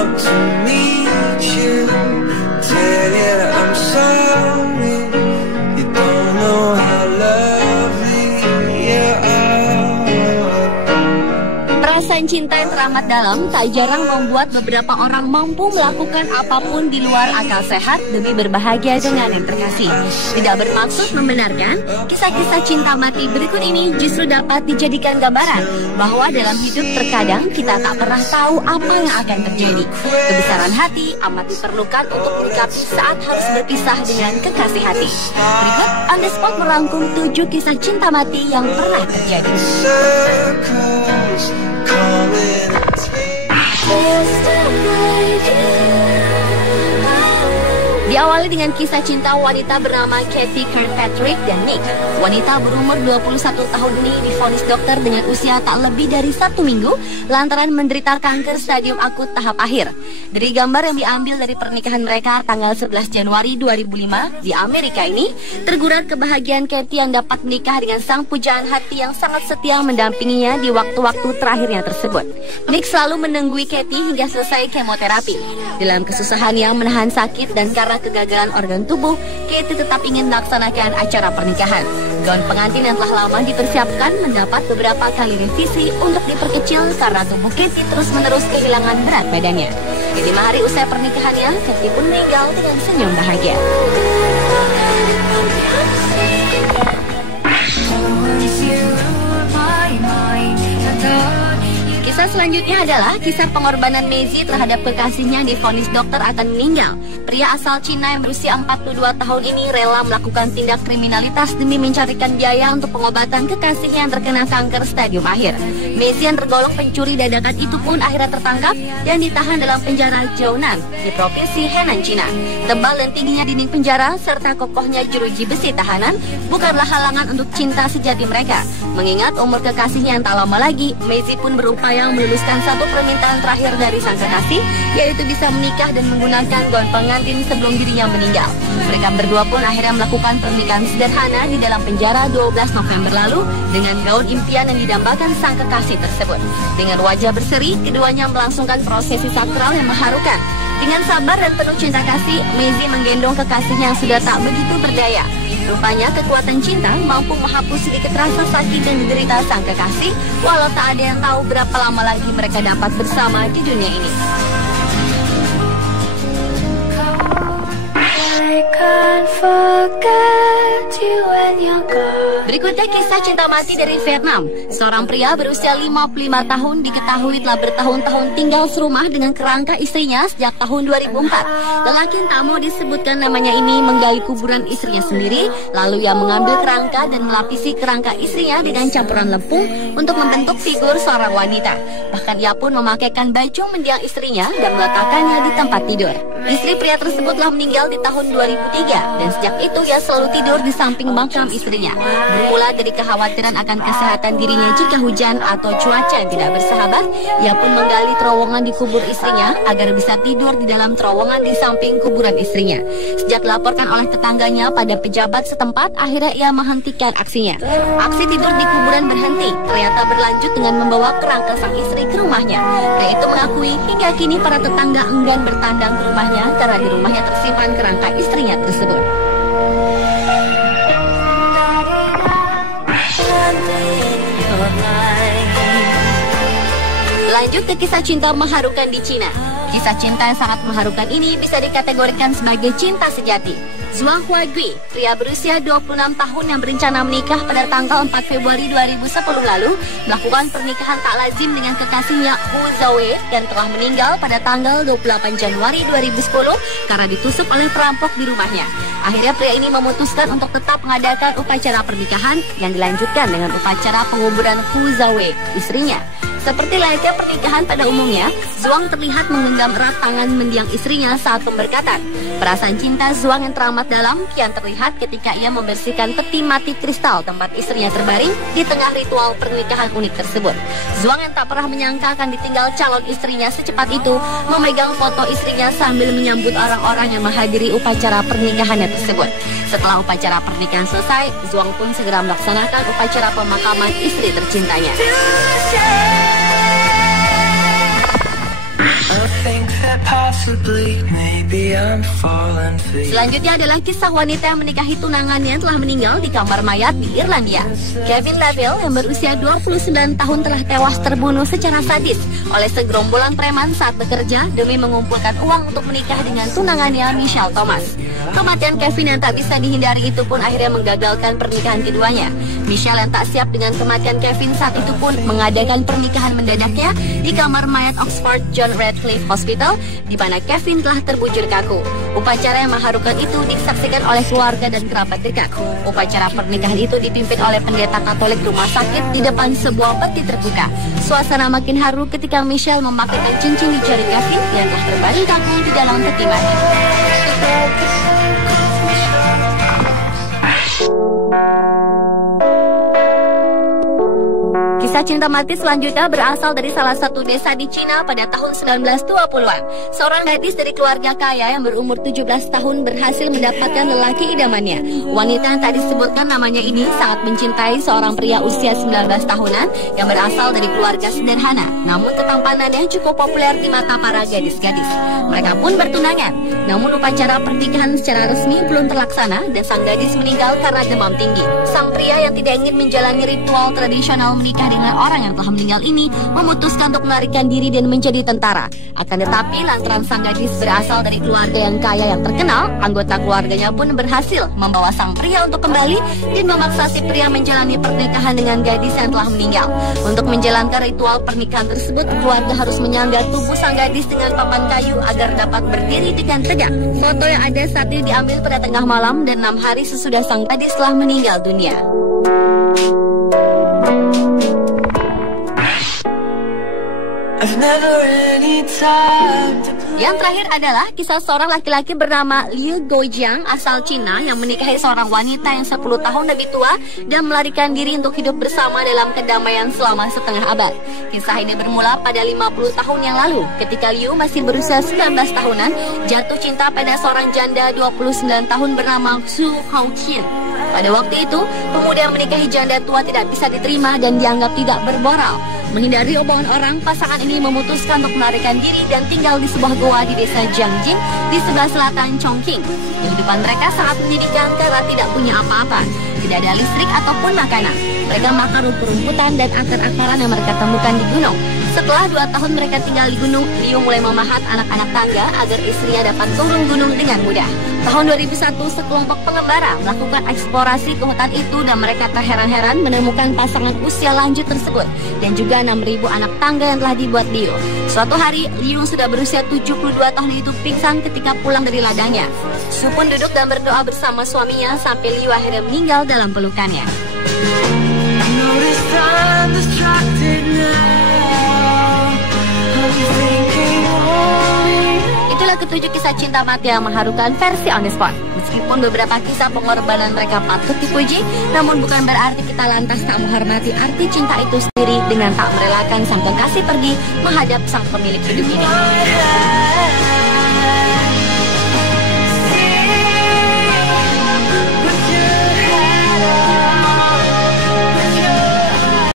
up to meet you, tell you that I'm sorry. You don't know how lovely you are. Perasaan cinta yang teramat dalam tak jarang membuat beberapa orang mampu melakukan apapun di luar akal sehat demi berbahagia dengan yang terkasih. Tidak bermaksud membenarkan, kisah-kisah cinta mati berikut ini justru dapat dijadikan gambaran bahwa dalam hidup terkadang kita tak pernah tahu apa yang akan terjadi. Kebesaran hati amat diperlukan untuk menyikapi saat harus berpisah dengan kekasih hati. Berikut On The Spot merangkum 7 kisah cinta mati yang pernah terjadi. Diawali dengan kisah cinta wanita bernama Katie Kirkpatrick dan Nick. Wanita berumur 21 tahun ini divonis dokter dengan usia tak lebih dari 1 minggu lantaran menderita kanker stadium akut tahap akhir. Dari gambar yang diambil dari pernikahan mereka tanggal 11 Januari 2005 di Amerika ini, tergurat kebahagiaan Katie yang dapat menikah dengan sang pujaan hati yang sangat setia mendampinginya di waktu-waktu terakhirnya tersebut. Nick selalu menunggui Katie hingga selesai kemoterapi. Dalam kesusahan yang menahan sakit dan karena kegagalan organ tubuh, Katie tetap ingin melaksanakan acara pernikahan. Gaun pengantin yang telah lama dipersiapkan mendapat beberapa kali revisi untuk diperkecil karena tubuh Katie terus-menerus kehilangan berat badannya. Di 5 hari usai pernikahannya, Katie pun meninggal dengan senyum bahagia. Kisah selanjutnya adalah kisah pengorbanan Maisie terhadap kekasihnya divonis dokter akan meninggal. Pria asal Cina yang berusia 42 tahun ini rela melakukan tindak kriminalitas demi mencarikan biaya untuk pengobatan kekasihnya yang terkena kanker stadium akhir. Maisie yang tergolong pencuri dadakan itu pun akhirnya tertangkap dan ditahan dalam penjara Jiaonan di provinsi Henan, Cina. Tebal dan tingginya dinding penjara serta kokohnya jeruji besi tahanan bukanlah halangan untuk cinta sejati mereka. Mengingat umur kekasihnya yang tak lama lagi, Maisie pun berupaya meluluskan satu permintaan terakhir dari sang kekasih, yaitu bisa menikah dan menggunakan gaun pengantin sebelum dirinya meninggal. Mereka berdua pun akhirnya melakukan pernikahan sederhana di dalam penjara 12 November lalu dengan gaun impian yang didambakan sang kekasih tersebut. Dengan wajah berseri, keduanya melangsungkan prosesi sakral yang mengharukan. Dengan sabar dan penuh cinta kasih, Maisie menggendong kekasihnya yang sudah tak begitu berdaya. Rupanya kekuatan cinta mampu menghapus sedikit rasa sakit dan derita sang kekasih, walau tak ada yang tahu berapa lama lagi mereka dapat bersama di dunia ini. Berikutnya kisah cinta mati dari Vietnam. Seorang pria berusia 55 tahun diketahui telah bertahun-tahun tinggal serumah dengan kerangka istrinya sejak tahun 2004. Lelaki yang tak mau disebutkan namanya ini menggali kuburan istrinya sendiri, lalu ia mengambil kerangka dan melapisi kerangka istrinya dengan campuran lempung untuk membentuk figur seorang wanita. Bahkan ia pun memakaikan baju mendiang istrinya dan meletakkannya di tempat tidur. Istri pria tersebut telah meninggal di tahun 2003 dan sejak itu ia selalu tidur di samping makam istrinya. Bermula dari kekhawatiran akan kesehatan dirinya jika hujan atau cuaca yang tidak bersahabat, ia pun menggali terowongan di kubur istrinya agar bisa tidur di dalam terowongan di samping kuburan istrinya. Sejak dilaporkan oleh tetangganya pada pejabat setempat, akhirnya ia menghentikan aksinya. Aksi tidur di kuburan berhenti, ternyata berlanjut dengan membawa kerangka sang istri ke rumahnya. Pria itu mengakui hingga kini para tetangga enggan bertandang ke rumahnya karena di rumahnya tersimpan kerangka istrinya tersebut. Lanjut ke kisah cinta mengharukan di Cina. Kisah cinta yang sangat mengharukan ini bisa dikategorikan sebagai cinta sejati. Zhuang Huagui, pria berusia 26 tahun yang berencana menikah pada tanggal 4 Februari 2010 lalu, melakukan pernikahan tak lazim dengan kekasihnya Hu Zhaowei dan telah meninggal pada tanggal 28 Januari 2010 karena ditusuk oleh perampok di rumahnya. Akhirnya pria ini memutuskan untuk tetap mengadakan upacara pernikahan yang dilanjutkan dengan upacara penguburan Hu Zhaowei, istrinya. Seperti layaknya pernikahan pada umumnya, Zhuang terlihat menggenggam erat tangan mendiang istrinya saat pemberkatan. Perasaan cinta Zhuang yang teramat dalam kian terlihat ketika ia membersihkan peti mati kristal tempat istrinya terbaring di tengah ritual pernikahan unik tersebut. Zhuang yang tak pernah menyangka akan ditinggal calon istrinya secepat itu, memegang foto istrinya sambil menyambut orang-orang yang menghadiri upacara pernikahannya tersebut. Setelah upacara pernikahan selesai, Zhuang pun segera melaksanakan upacara pemakaman istri tercintanya. I think that bleak, maybe I'm falling for you. Selanjutnya adalah kisah wanita yang menikahi tunangannya telah meninggal di kamar mayat di Irlandia. Kevin Lavelle yang berusia 29 tahun telah tewas terbunuh secara sadis oleh segerombolan preman saat bekerja demi mengumpulkan uang untuk menikah dengan tunangannya Michelle Thomas. Kematian Kevin yang tak bisa dihindari itu pun akhirnya menggagalkan pernikahan keduanya. Michelle yang tak siap dengan kematian Kevin saat itu pun mengadakan pernikahan mendadaknya di kamar mayat Oxford John Radcliffe Hospital, di mana Kevin telah terbujur kaku. Upacara yang mengharukan itu disaksikan oleh keluarga dan kerabat dekat. Upacara pernikahan itu dipimpin oleh pendeta Katolik rumah sakit di depan sebuah peti terbuka. Suasana makin haru ketika Michelle memakaikan cincin di jari Kevin yang telah terbaring kaku di dalam peti mati. Kisah cinta mati selanjutnya berasal dari salah satu desa di Cina pada tahun 1920-an. Seorang gadis dari keluarga kaya yang berumur 17 tahun berhasil mendapatkan lelaki idamannya. Wanita yang tak disebutkan namanya ini sangat mencintai seorang pria usia 19 tahunan yang berasal dari keluarga sederhana. Namun ketampanannya cukup populer di mata para gadis-gadis. Mereka pun bertunangan. Namun upacara pernikahan secara resmi belum terlaksana dan sang gadis meninggal karena demam tinggi. Sang pria yang tidak ingin menjalani ritual tradisional menikah dengan orang yang telah meninggal ini memutuskan untuk melarikan diri dan menjadi tentara. Akan tetapi lantaran sang gadis berasal dari keluarga yang kaya yang terkenal, anggota keluarganya pun berhasil membawa sang pria untuk kembali dan memaksa si pria menjalani pernikahan dengan gadis yang telah meninggal. Untuk menjalankan ritual pernikahan tersebut, keluarga harus menyangga tubuh sang gadis dengan papan kayu agar dapat berdiri dengan tegak. Foto yang ada saat ini diambil pada tengah malam dan 6 hari sesudah sang gadis telah meninggal dunia. Yang terakhir adalah kisah seorang laki-laki bernama Liu Guojiang asal Cina yang menikahi seorang wanita yang 10 tahun lebih tua dan melarikan diri untuk hidup bersama dalam kedamaian selama setengah abad. Kisah ini bermula pada 50 tahun yang lalu ketika Liu masih berusia 19 tahunan jatuh cinta pada seorang janda 29 tahun bernama Xu Haoqian. Pada waktu itu, pemuda yang menikahi janda tua tidak bisa diterima dan dianggap tidak bermoral. Menghindari omongan orang, pasangan ini memutuskan untuk melarikan diri dan tinggal di sebuah goa di desa Jiangjing di sebelah selatan Chongqing. Kehidupan mereka sangat menyedihkan karena tidak punya apa-apa. Tidak ada listrik ataupun makanan. Mereka makan rumput-rumputan dan akar-akaran yang mereka temukan di gunung. Setelah 2 tahun mereka tinggal di gunung, Liu mulai memahat anak-anak tangga agar istrinya dapat turun gunung dengan mudah. Tahun 2001, sekelompok pengembara melakukan eksplorasi ke hutan itu dan mereka terheran-heran menemukan pasangan usia lanjut tersebut dan juga 6.000 anak tangga yang telah dibuat Liu. Suatu hari, Liu sudah berusia 72 tahun itu pingsan ketika pulang dari ladangnya. Su pun duduk dan berdoa bersama suaminya sampai Liu akhirnya meninggal dalam pelukannya. Itulah ketujuh kisah cinta mati yang mengharukan versi On The Spot. Meskipun beberapa kisah pengorbanan mereka patut dipuji, namun bukan berarti kita lantas tak menghormati arti cinta itu sendiri dengan tak merelakan sang kekasih pergi menghadap sang pemilik hidup ini.